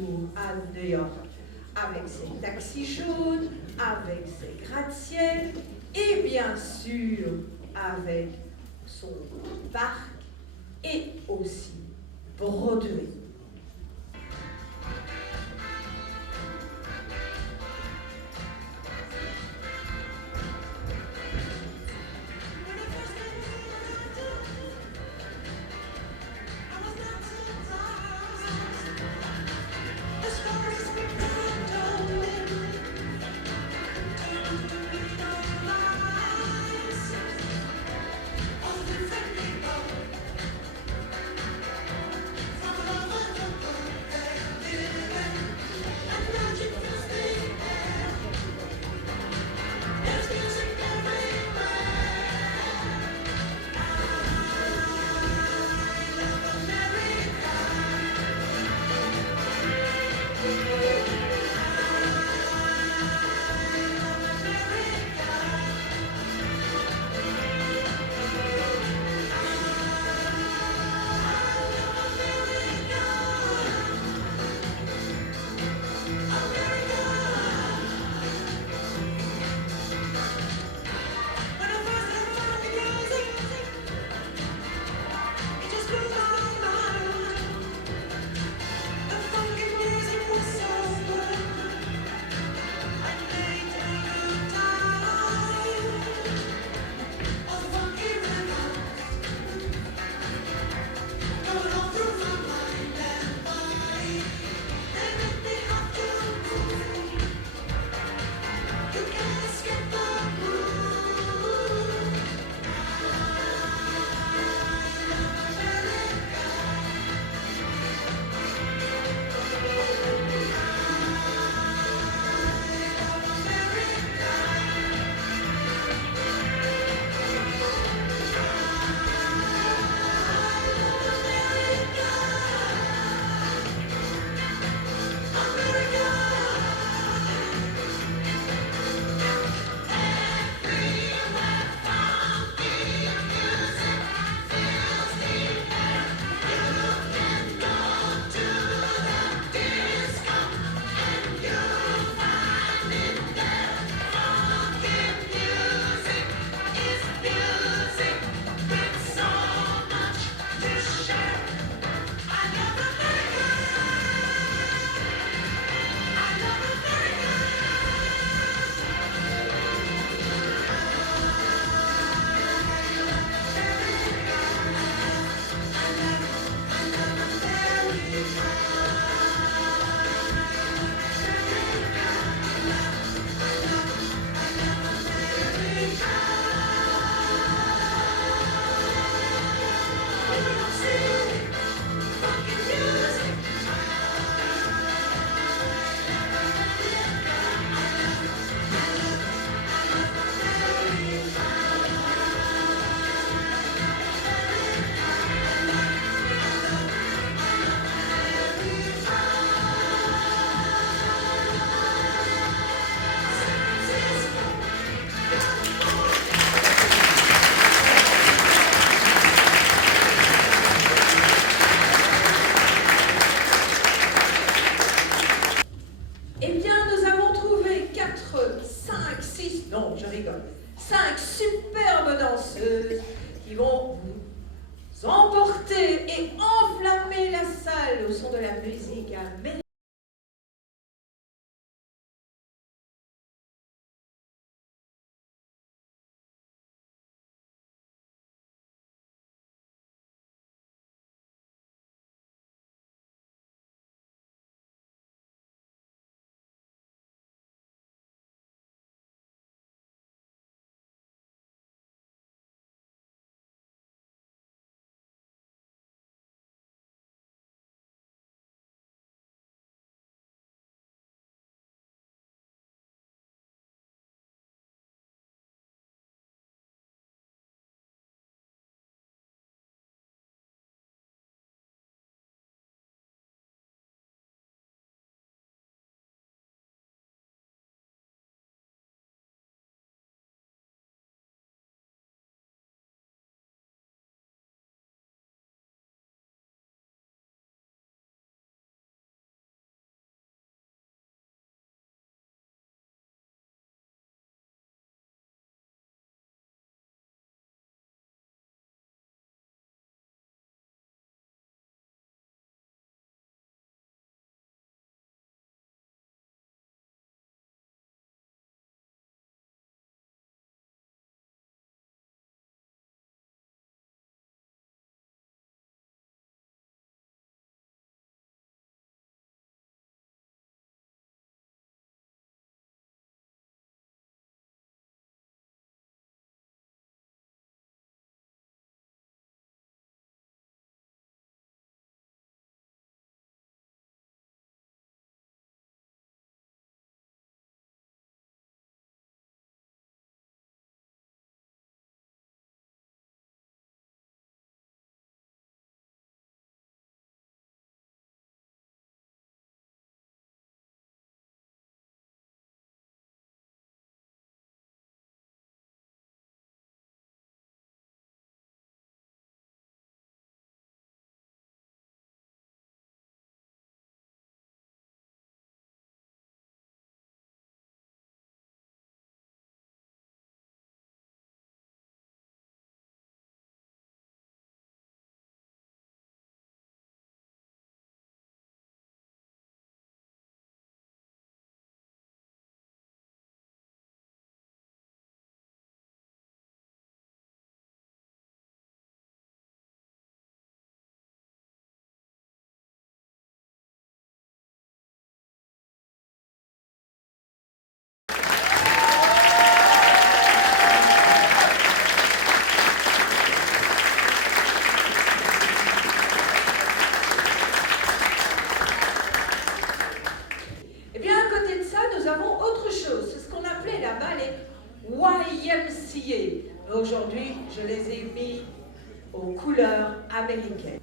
retour à New York, avec ses taxis jaunes, avec ses gratte-ciel, et bien sûr avec son parc et aussi Broadway. Eh bien, nous avons trouvé 4, 5, 6, non, je rigole, 5 superbes danseuses qui vont vous emporter et enflammer la salle au son de la musique américaine. persillés. Mais aujourd'hui, je les ai mis aux couleurs américaines.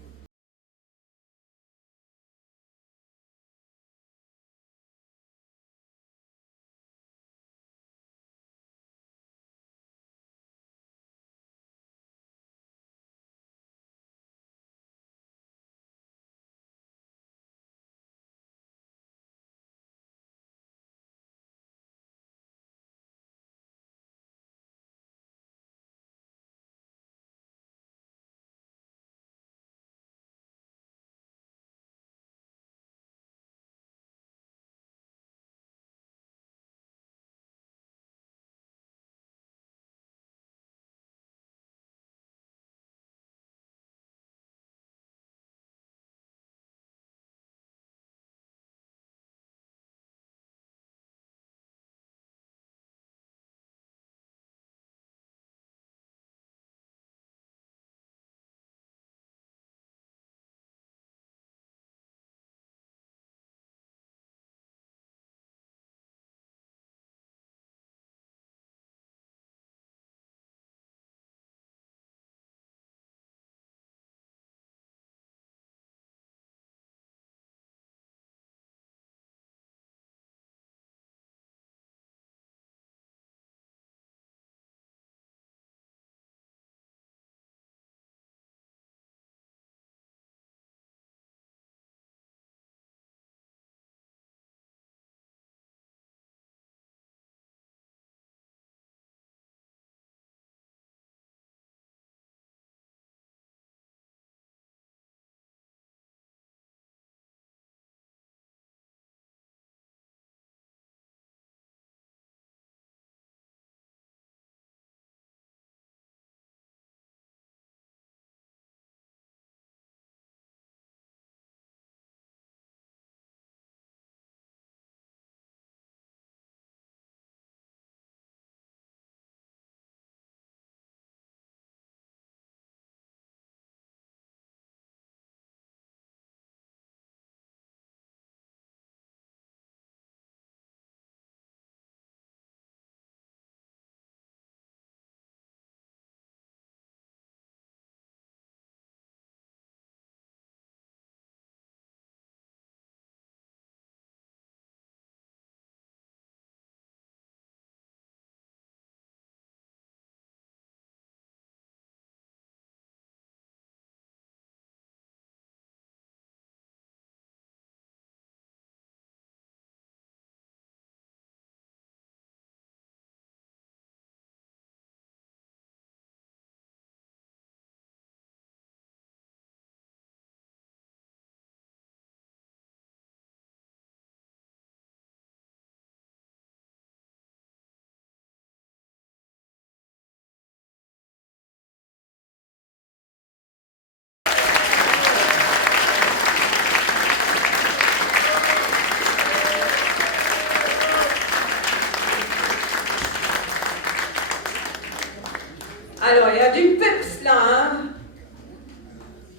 Alors, il y a du peps là, hein?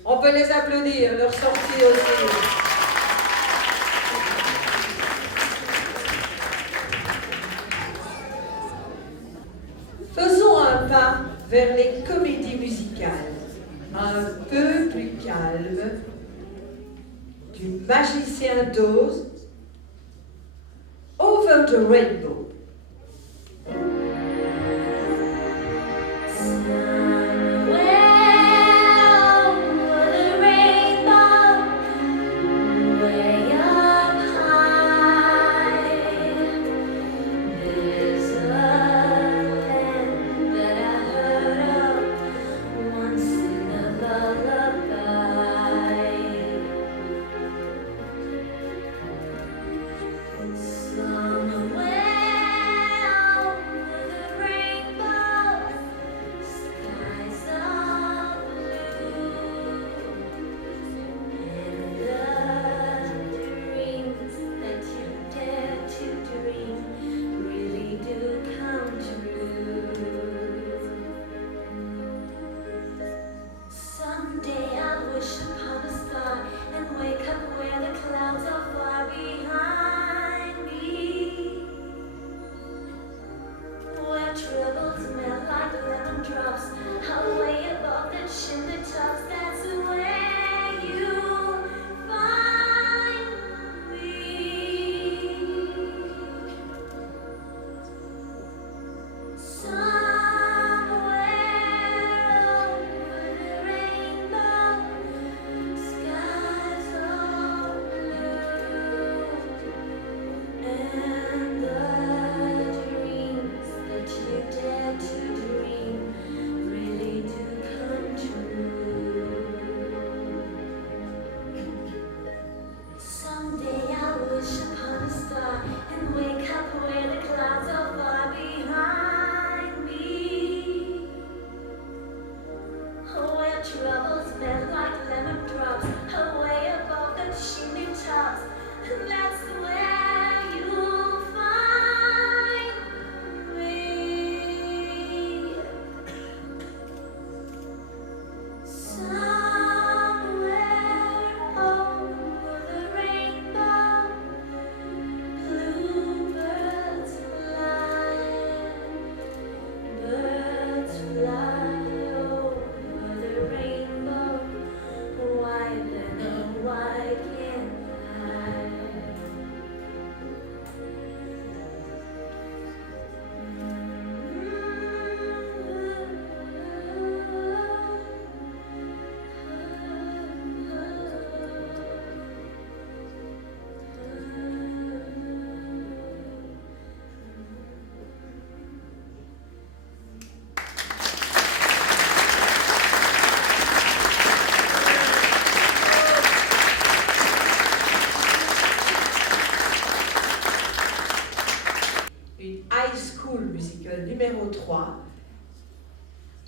On peut les applaudir, leur sortie aussi. Faisons un pas vers les comédies musicales, un peu plus calmes, du Magicien d'Oz, Over the Rainbow. Somewhere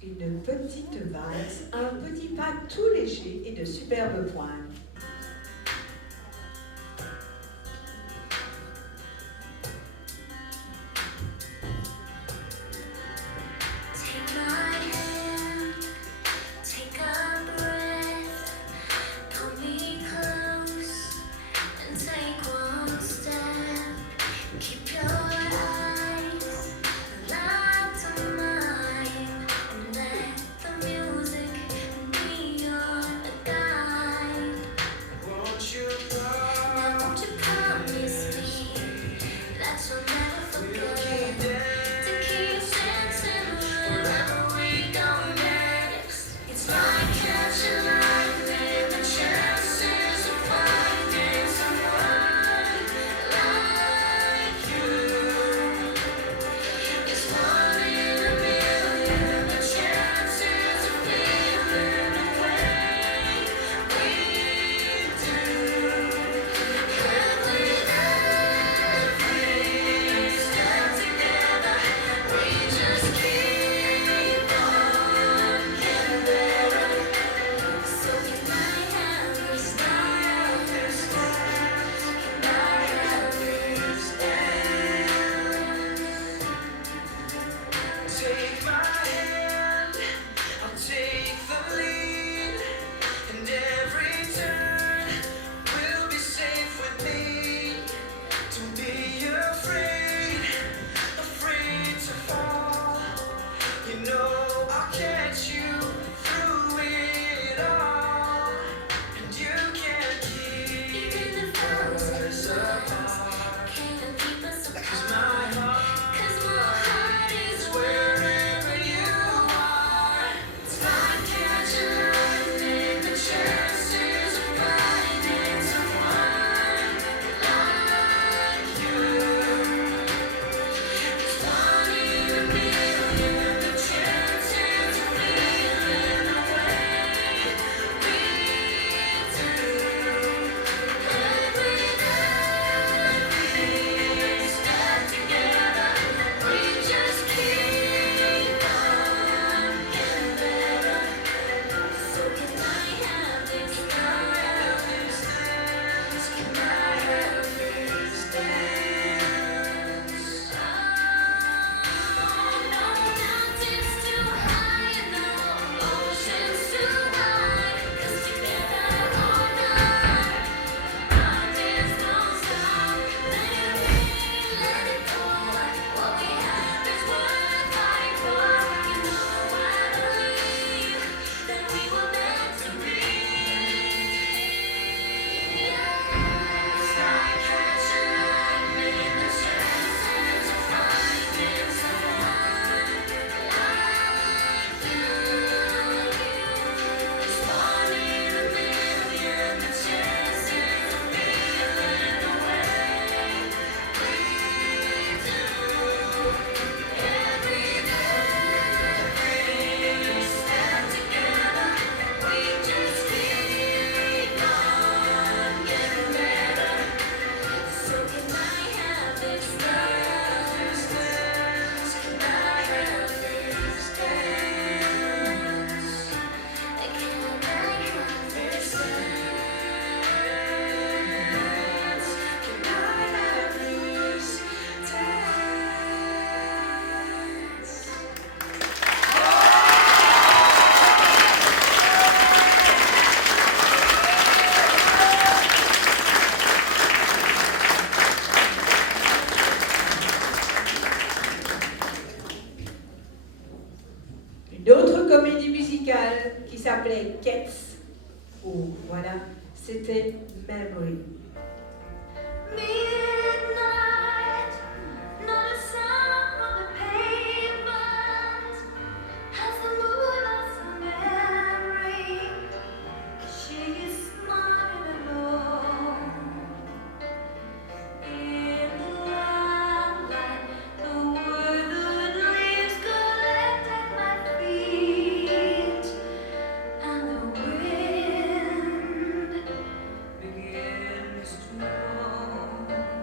une petite valse, un petit pas tout léger et de superbes pointes. D'autres comédies musicales qui s'appelaient Cats. Oh, voilà, c'était Memory. Midnight, not a sound on the pavement. Has the moon lost her memory? She is smiling alone. In the limelight, the withered leaves collect at my feet, and the wind begins to blow.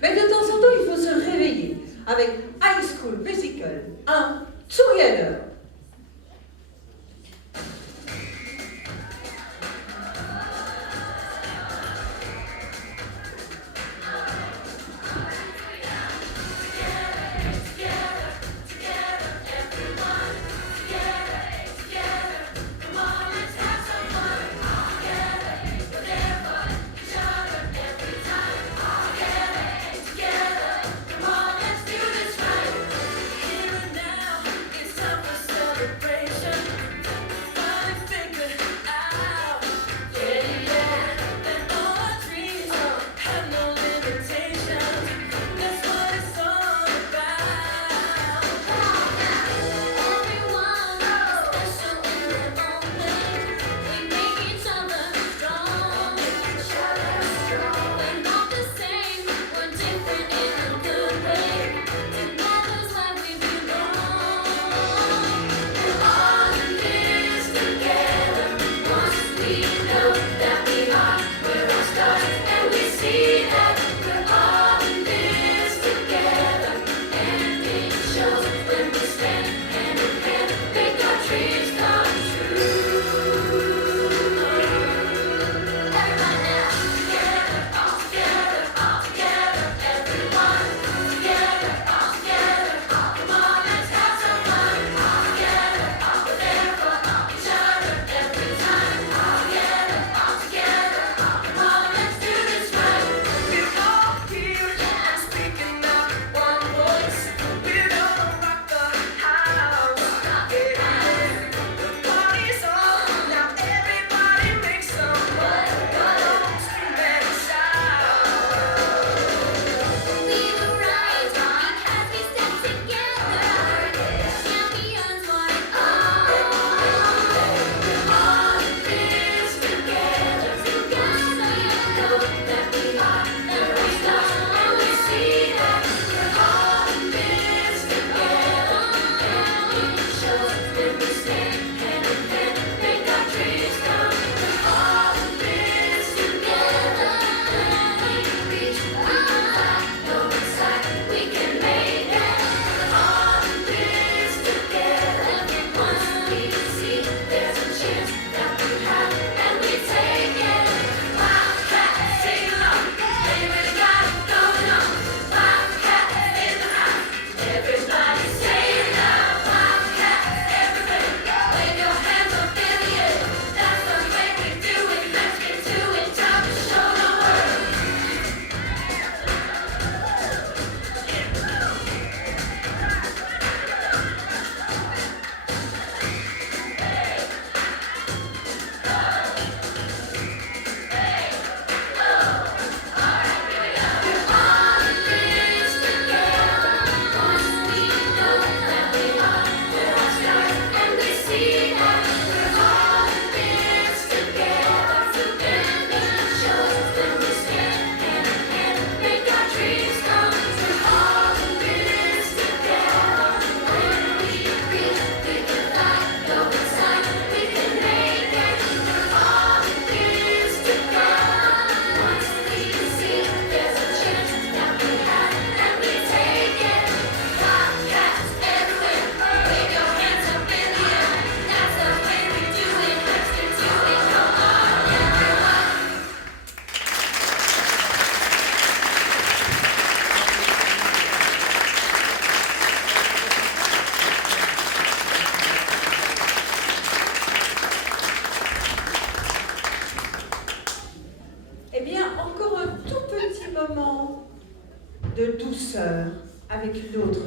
Mais de temps en temps, il faut se réveiller avec High School Musical 1 Together. Here and now, it's time for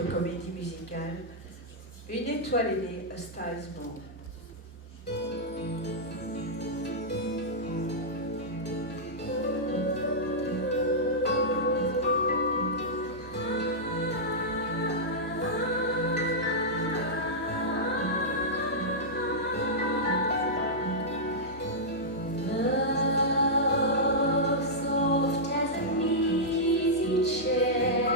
comédie musicale, une étoile est née, A Star is Born. Love soft as an easy chair,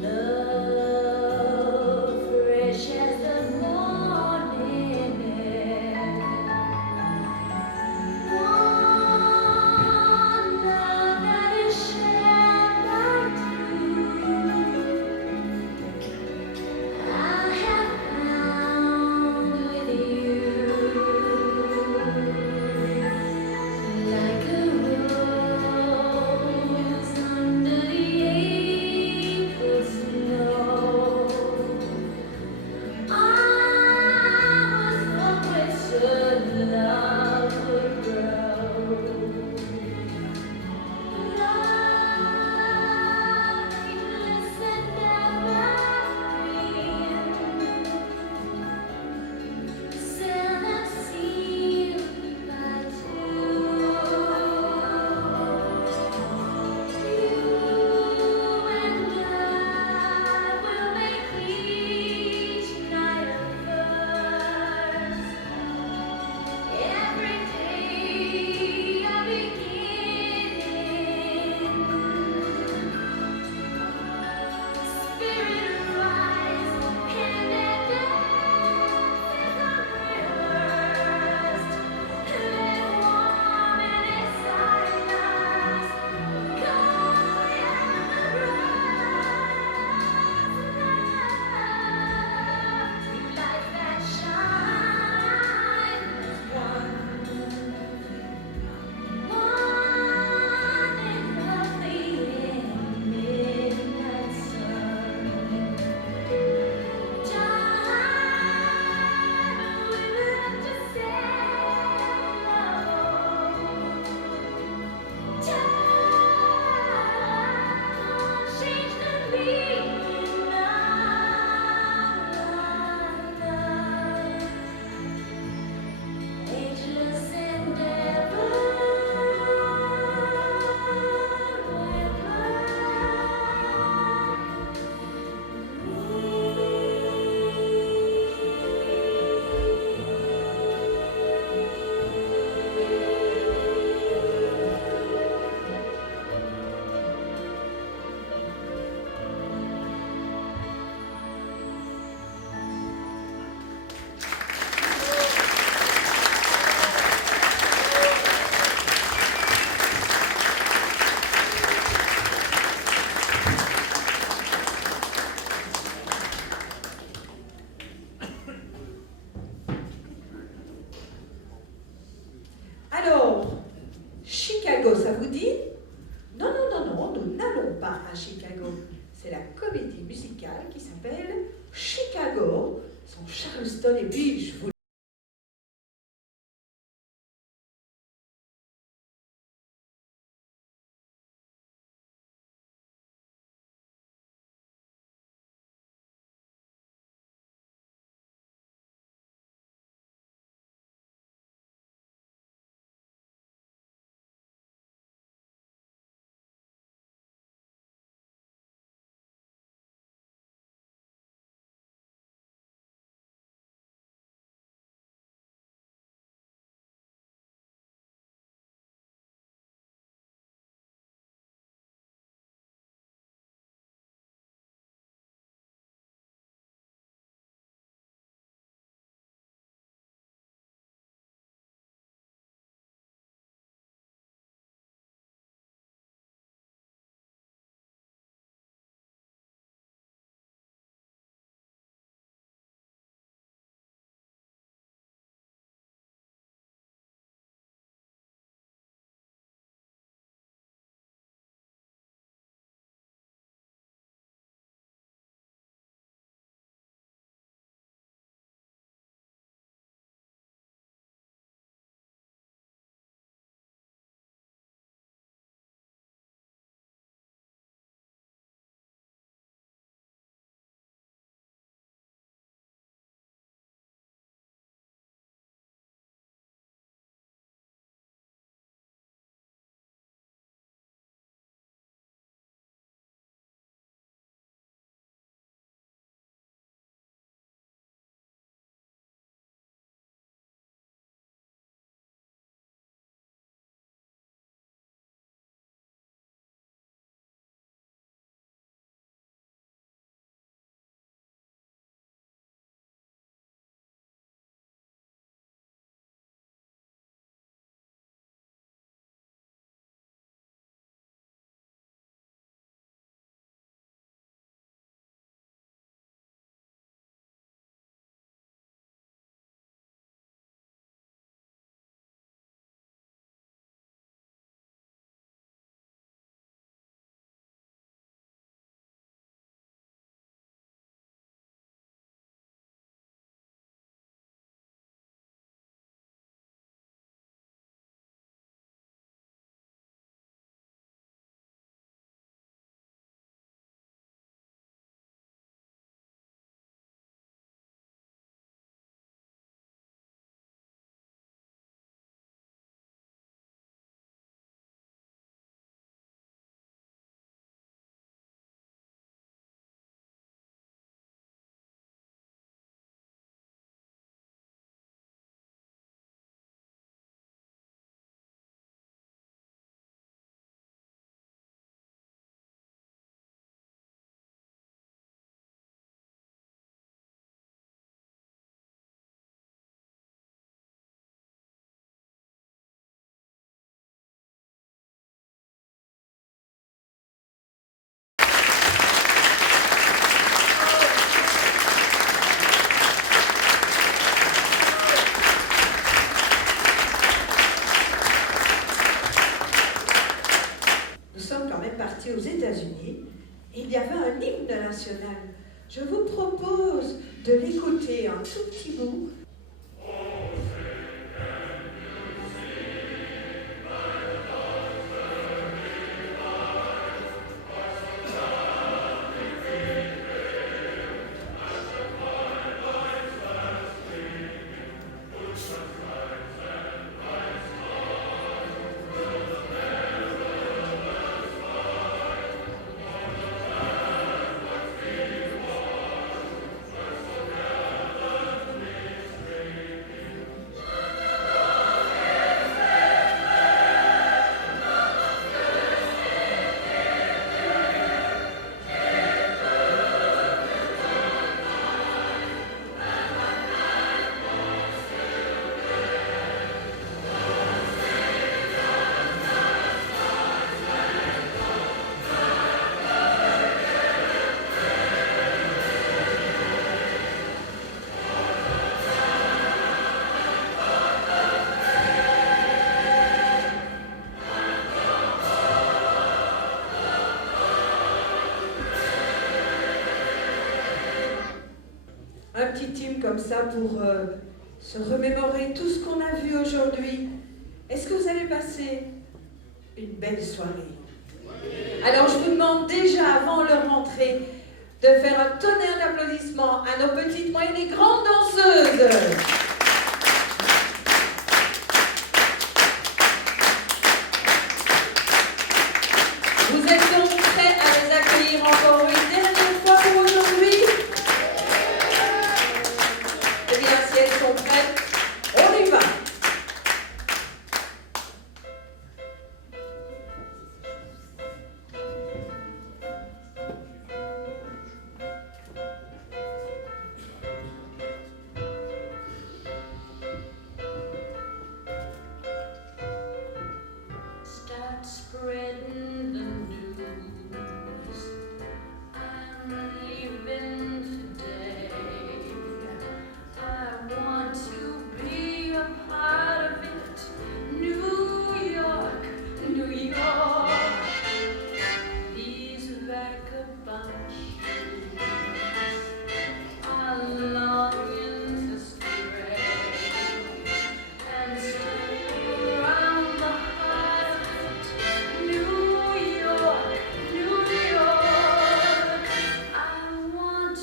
love fresh as the morning air. One love that is shared by two, I have found with you. Like a rose under the April snow, I was always certain love would grow. Lightless and evergreen, seldom seen by two. You and I will make each night a first. Every day a beginning. Spirit rise and dance unrehearsed. Let warm and excite us. 'Cause we have the bright two lights that shine as one. One in lovely midnight sun. Time we love to sail. Time changed the meaning of life. Ageless endeavor, Alors, Chicago, ça vous dit? Non, non, non, non, nous n'allons pas à Chicago. C'est la comédie musicale qui s'appelle Chicago, son Charleston, et puis je vous international. Je vous propose de l'écouter un tout petit bout. Un petit hymne comme ça pour se remémorer tout ce qu'on a vu aujourd'hui. Est-ce que vous allez passer une belle soirée? Alors je vous demande déjà avant leur rentrée de faire un tonnerre d'applaudissements à nos petites, moyennes et grandes danseuses. Vous êtes donc prêts à les accueillir encore une dernière fois pour aujourd'hui? Eh bien, si elles sont prêtes, on y va. Start spreading the news. I'm leaving today. I want to be a part of it. New York, New York. These vagabond shoes are longing to stray and stay around the heart of it. New York, New York. I want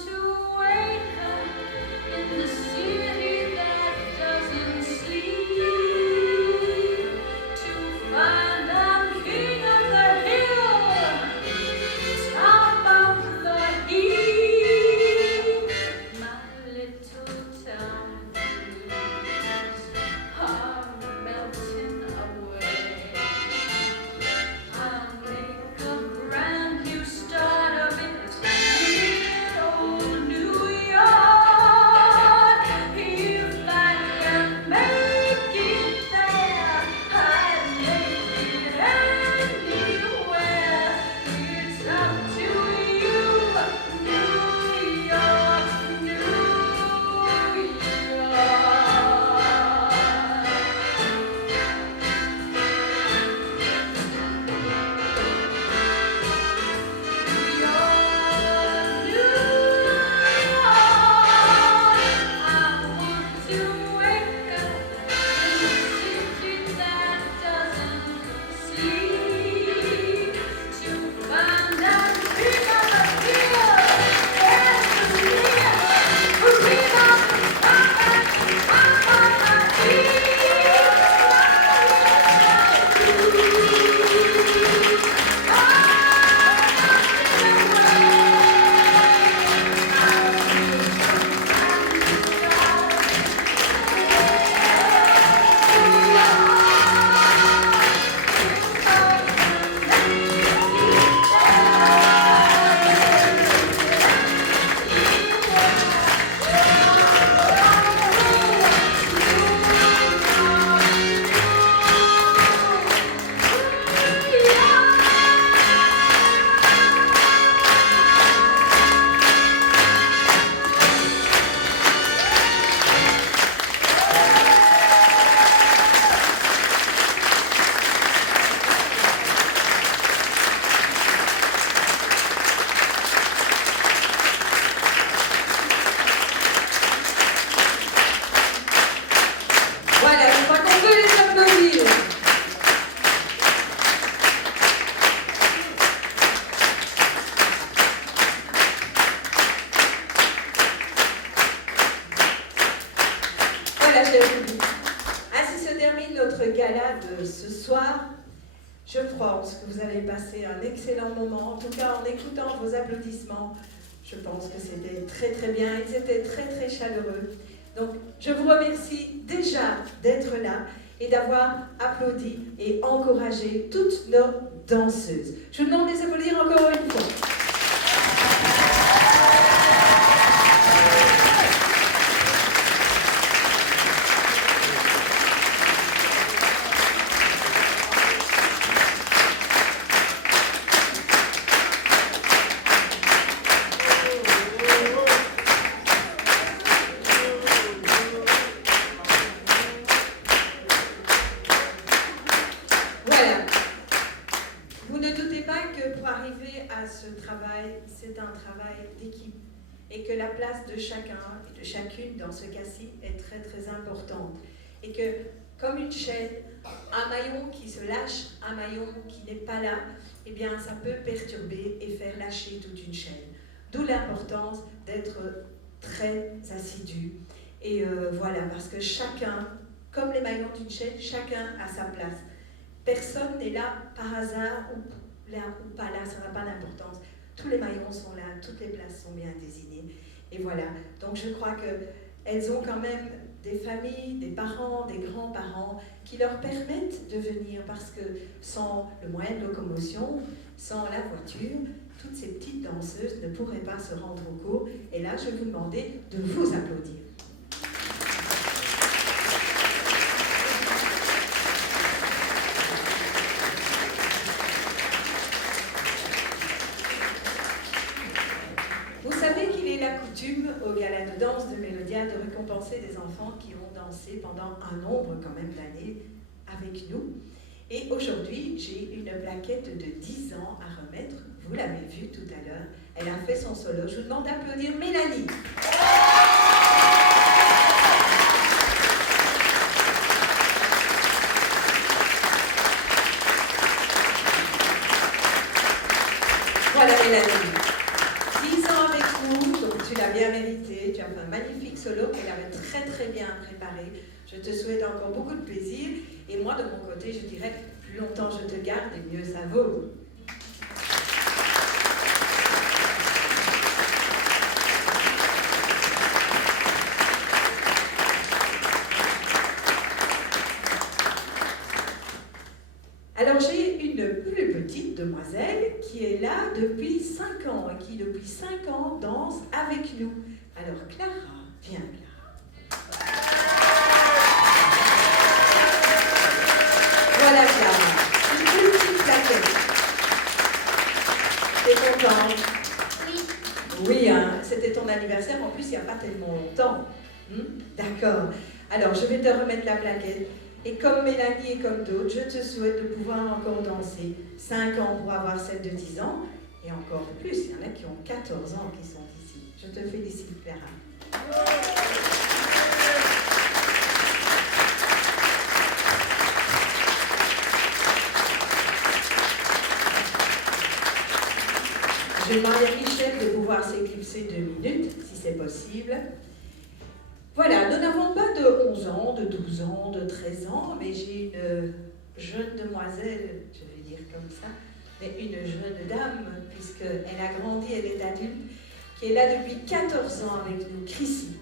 Voilà, cher public. Ainsi se termine notre gala de ce soir. Je pense que vous avez passé un excellent moment. En tout cas, en écoutant vos applaudissements, je pense que c'était très très bien. Ils étaient très très chaleureux. Donc, je vous remercie déjà d'être là et d'avoir applaudi et encouragé toutes nos danseuses. Je vous demande de les applaudir encore une fois. C'est un travail d'équipe et que la place de chacun et de chacune dans ce cas-ci est très très importante et que comme une chaîne, un maillon qui se lâche, un maillon qui n'est pas là, eh bien ça peut perturber et faire lâcher toute une chaîne. D'où l'importance d'être très assidu et voilà, parce que chacun, comme les maillons d'une chaîne, chacun a sa place. Personne n'est là par hasard ou là ou pas là, ça n'a pas d'importance. Tous les maillons sont là, toutes les places sont bien désignées. Et voilà, donc je crois qu'elles ont quand même des familles, des parents, des grands-parents qui leur permettent de venir parce que sans le moyen de locomotion, sans la voiture, toutes ces petites danseuses ne pourraient pas se rendre au cours. Et là, je vais vous demander de vous applaudir. Au gala de danse de Mélodia de récompenser des enfants qui ont dansé pendant un nombre quand même d'années avec nous. Et aujourd'hui, j'ai une plaquette de 10 ans à remettre. Vous l'avez vu tout à l'heure. Elle a fait son solo. Je vous demande d'applaudir Mélanie. Voilà Mélanie. 10 ans avec nous, donc tu l'as bien mérité, tu as fait un magnifique solo qu'elle avait très très bien préparé. Je te souhaite encore beaucoup de plaisir et moi de mon côté je dirais plus longtemps je te garde et mieux ça vaut. Alors j'ai une plus petite demoiselle qui est là depuis 5 ans et qui depuis 5 ans danse avec nous. Alors Clara, viens Clara. Voilà Clara, une plus petite plaquette. T'es contente? Oui. Oui, hein, c'était ton anniversaire en plus il n'y a pas tellement longtemps. D'accord. Alors je vais te remettre la plaquette. Et comme Mélanie et comme d'autres, je te souhaite de pouvoir encore danser 5 ans pour avoir celle de 10 ans, et encore plus, il y en a qui ont 14 ans qui sont ici. Je te félicite, Clara. Je vais demander à Michel de pouvoir s'éclipser 2 minutes, si c'est possible. Voilà, nous n'avons pas de 11 ans, de 12 ans, de 13 ans, mais j'ai une jeune demoiselle, je vais dire comme ça, mais une jeune dame, puisqu'elle a grandi, elle est adulte, qui est là depuis 14 ans avec nous, Chrissy.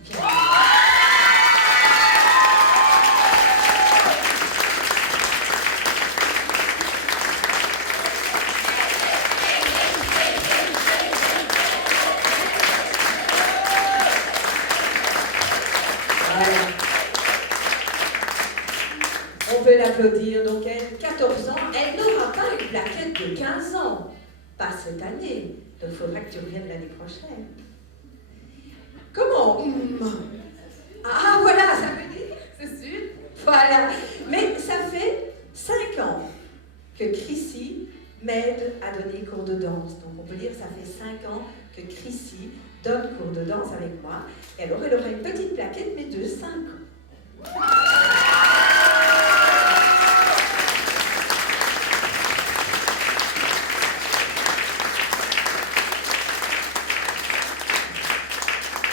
On peut l'applaudir. Donc, elle, 14 ans, elle n'aura pas une plaquette de 15 ans. Pas cette année. Donc, il faudra que tu reviennes l'année prochaine. Comment? Ah, voilà, ça veut dire, c'est sûr. Voilà. Mais ça fait 5 ans que Chrissy m'aide à donner cours de danse. Donc, on peut dire que ça fait 5 ans que Chrissy donne cours de danse avec moi. Et alors, elle aura une petite plaquette, mais de 5 ans.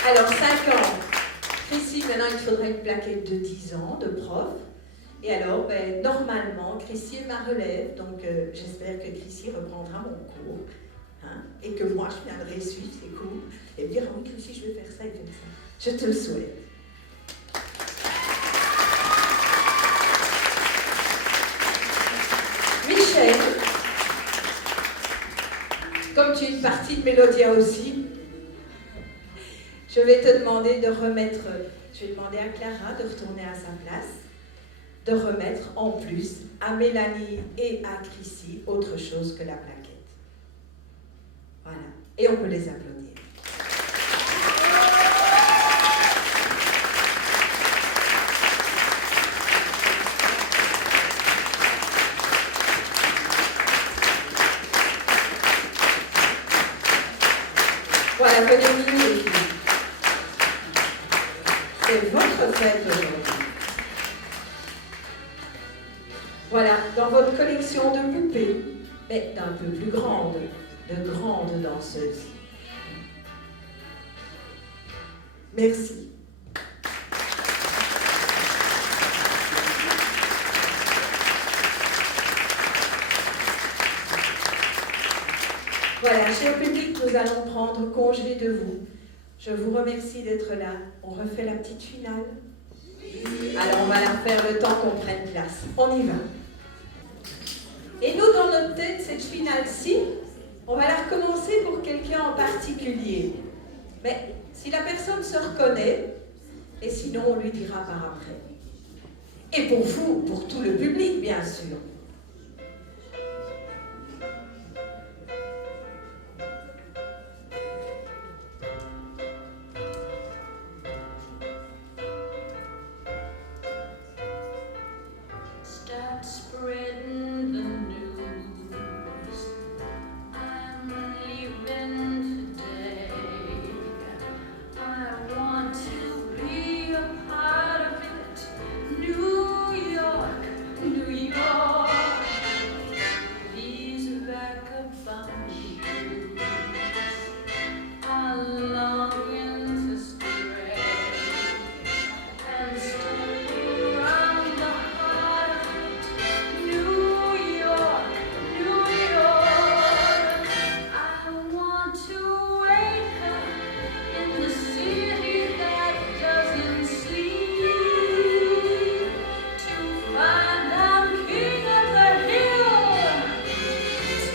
Alors, 5 ans, Chrissy, maintenant, il faudrait une plaquette de 10 ans de prof. Et alors, normalement, Chrissy est ma relève, donc j'espère que Chrissy reprendra mon cours. Hein, et que moi, je viendrai suivre ses cours et me dire, oh, Chrissy, je vais faire ça et faire ça. Je te le souhaite. Michel, comme tu es une partie de Mélodia aussi, je vais te demander de remettre, je vais demander à Clara de retourner à sa place, de remettre en plus à Mélanie et à Chrissy autre chose que la plaquette. Voilà, et on peut les applaudir. Voilà, venez-nous les filles. C'est votre fête aujourd'hui. Voilà, dans votre collection de poupées, mais d'un peu plus grande, de grandes danseuses. Merci. Voilà, cher public, nous allons prendre congé de vous. Je vous remercie d'être là. On refait la petite finale. Alors, on va la faire le temps qu'on prenne place. On y va. Et nous, dans notre tête, cette finale-ci, on va la recommencer pour quelqu'un en particulier. Mais si la personne se reconnaît, et sinon, on lui dira par après. Et pour vous, pour tout le public, bien sûr. Start spreading the news. I'm leaving today. I want to be a part of it. New York, New York. These vagabond shoes are longing to stray and step around the heart of it. New York, New York. I want to wake up in the city that doesn't sleep, to find I'm king of the hill,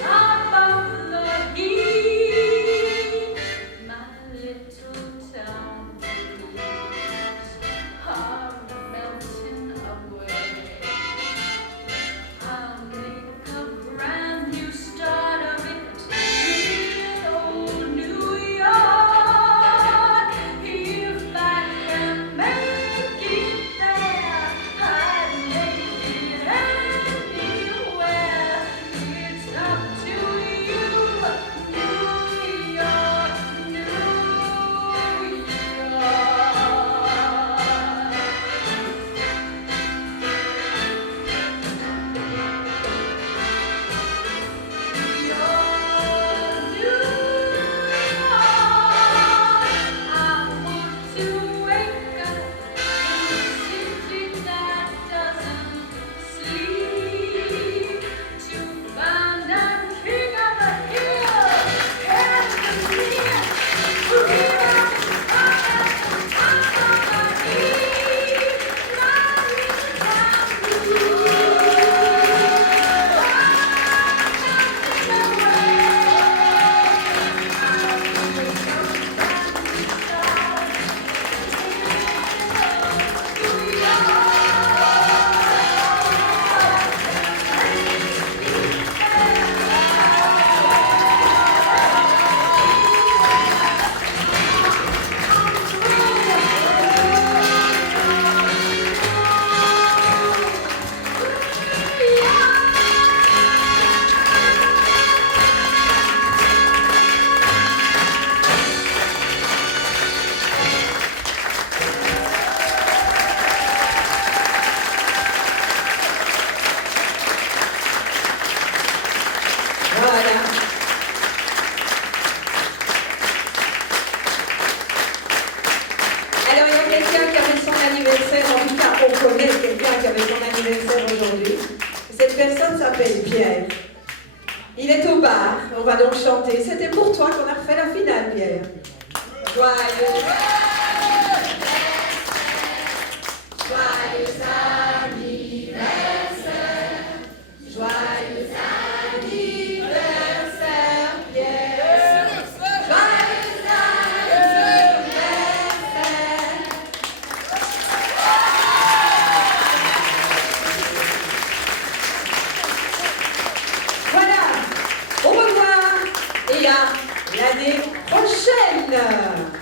top of the heap. My little town blues are melting away. I'll make a brand new start of it in old New York. If I can make it there, I'd make it anywhere. It's up to you, New York, New York. Alors, il y a quelqu'un qui avait son anniversaire, en tout cas, on connaît quelqu'un qui avait son anniversaire aujourd'hui. Cette personne s'appelle Pierre. Il est au bar, on va donc chanter. C'était pour toi qu'on a refait la finale, Pierre. Joyeux anniversaire, joyeux anniversaire, Pierre. Joyeux anniversaire. Voilà, au revoir et à l'année prochaine.